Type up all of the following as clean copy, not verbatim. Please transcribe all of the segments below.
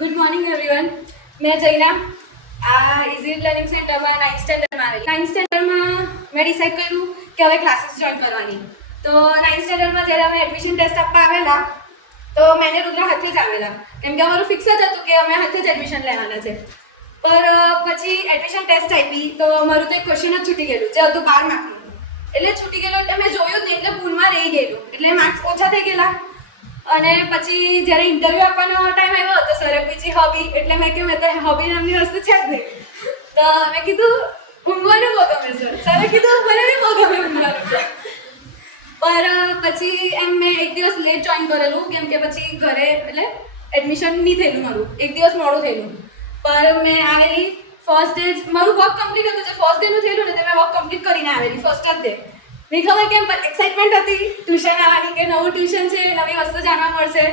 Good morning everyone. મેં જૈના આ easy learning સેન્ટરમાં 9th સ્ટેન્ડર્ડમાં આવેલી. 9th સ્ટેન્ડર્ડમાં મેં ડિસાઇડ કર્યું કે હવે ક્લાસીસ જોઈન કરવાની. તો 9th સ્ટેન્ડર્ડમાં જ્યારે અમે એડમિશન ટેસ્ટ આપવા આવેલા તો મેં રુદ્ર હાથે જ આવેલા, કેમ કે અમારું ફિક્સ જ હતું કે અમે હાથે જ એડમિશન લેવાના છે. પર પછી એડમિશન ટેસ્ટ આપી તો મારું તો એક ક્વેશ્ચન જ છૂટી ગયેલું, જે હતું 12 માર્કનું. એટલે છૂટી ગયેલું એટલે મેં જોયું જ નહીં, એટલે ભૂલમાં રહી ગયેલું, એટલે માર્ક્સ ઓછા થઈ ગયેલા. અને પછી જ્યારે ઇન્ટરવ્યૂ આપવાનો ટાઈમ આવ્યો તો સરે પૂછી હોબી, એટલે મેં કહ્યું મેં તો હોબી નામની વસ્તુ છે જ નહીં. તો મેં કીધું ઊંઘવાનું બહુ ગમે સર. સરે કીધું મને નહીં બહુ ગમે ઊંઘવાનું. પર પછી એમ મેં એક દિવસ લેટ જોઈન કરેલું, કેમ કે પછી ઘરે એટલે એડમિશન નહીં થયેલું મારું, એક દિવસ મોડું થયેલું. પર મેં આવેલી ફર્સ્ટ ડે મારું વર્ક કમ્પ્લીટ હતું, જે ફર્સ્ટ ડેનું થયેલું ને તે મેં વર્ક કમ્પ્લીટ કરીને આવેલી ફર્સ્ટ જ ડે. નહીં ખબર કેમ પણ એક્સાઇટમેન્ટ હતી ટ્યુશન આવવાની, કે નવું ટ્યુશન છે, નવી વસ્તુ જાણવા મળશે.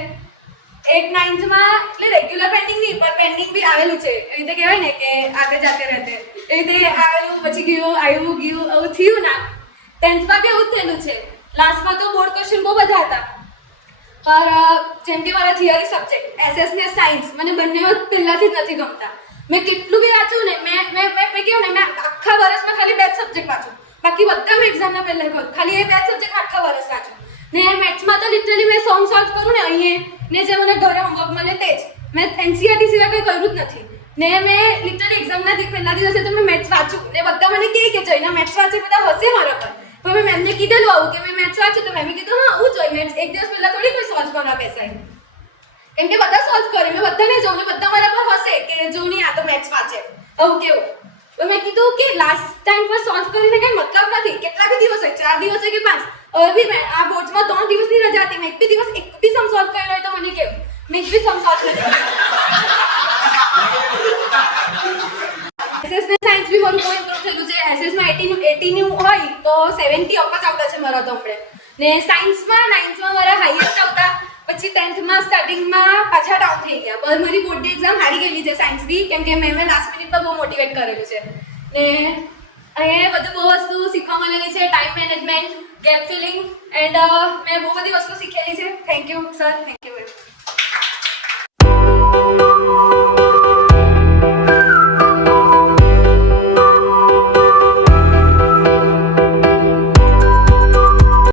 9thમાં એટલે રેગ્યુલર પેન્ડિંગ નહીં પણ પેન્ડિંગ બી આવેલું છે, એ રીતે કહેવાય ને કે આતે જાતે રહેતે, એ રીતે આવેલું પછી ગયું આવ્યું ગયું આવું થયું ના. 10thમાં બી એવું જ થયેલું છે. લાસ્ટમાં તો બોર્ડ ક્વેશ્ચન બહુ બધા હતા, પર જેમ કે મારા થિયરી સબ્જેક્ટ એસએસ ને સાયન્સ મને બંને પહેલાંથી જ નથી ગમતા. મેં કેટલું બી વાંચ્યું ને, મેં કહ્યું ને, મેં આખા વર્ષમાં ખાલી 2 સબ્જેક્ટ વાંચું, બાકી બધા મેં એક્ઝામના પહેલાં કરું, ખાલી એ 2 સબ્જેક્ટ આખા વર્ષ વાંચું. ને મેથ્સમાં તો લિટરલી મેં સોલ્વ કરું ને અહીંયા ને, જે મને ઘરે હોમવર્ક મળે તે જ. મેં એનસીઆરટી સિવાય કંઈ કર્યું જ નથી. ને મેં લિટરલી એક્ઝામના પહેલા દિવસે તો મેં મેથ્સ વાંચું, ને બધા મને કહે કે જઈને મેથ્સ વાંચે, બધા હશે મારા પર. પણ મેં મેમને કીધેલું આવું કે મેં મેથ્સ વાંચું, તો મેમે કીધું હા હું જોઈ મેથ્સ એક દિવસ પહેલાં થોડી કોઈ સોલ્વ કરવા બેસાય, કેમ કે બધા સોલ્વ કરે, મેં બધાને જોઉં ને બધા મારા પર હશે કે જો નહીં આ તો મેથ્સ વાંચે આવું કેવું. તો મેં કીધું કે લાસ્ટ ટાઈમ પર સોલ્વ કરીને કંઈ મતલબ નથી, કેટલા બી દિવસ હોય, 4 દિવસ હોય કે 5, હવે બી મેં આ બોર્ડમાં 3 દિવસની રજા હતી, મેં એક બી દિવસ એક બી સમ સોલ્વ કર્યો હોય તો મને કેવું મેં એક બી સમ સોલ્વ નથી એસએસ ને સાયન્સ બી મારું બહુ ઇમ્પ્રૂવ થયેલું છે. એસએસમાં 80 હોય તો 70 અપ જ આવતા છે મારા તો હમણાં. ને સાયન્સમાં 9thમાં મારા હાઈએસ્ટ આવતા, પછી 10thમાં સ્ટાર્ટિંગમાં પાછા ડાઉન થઈ ગયા. પર મારી બોર્ડની એક્ઝામ હારી ગયેલી છે સાયન્સની, કેમ કે મેં લાસ્ટ મિનિટ પર બહુ મોટિવેટ કરેલું છે. ને અહીંયા બધું બહુ વસ્તુ શીખવા મળેલી છે, time management, gap filling, and મેં બહુ બધી વસ્તુ શીખેલી છે. Thank you sir, thank you very much.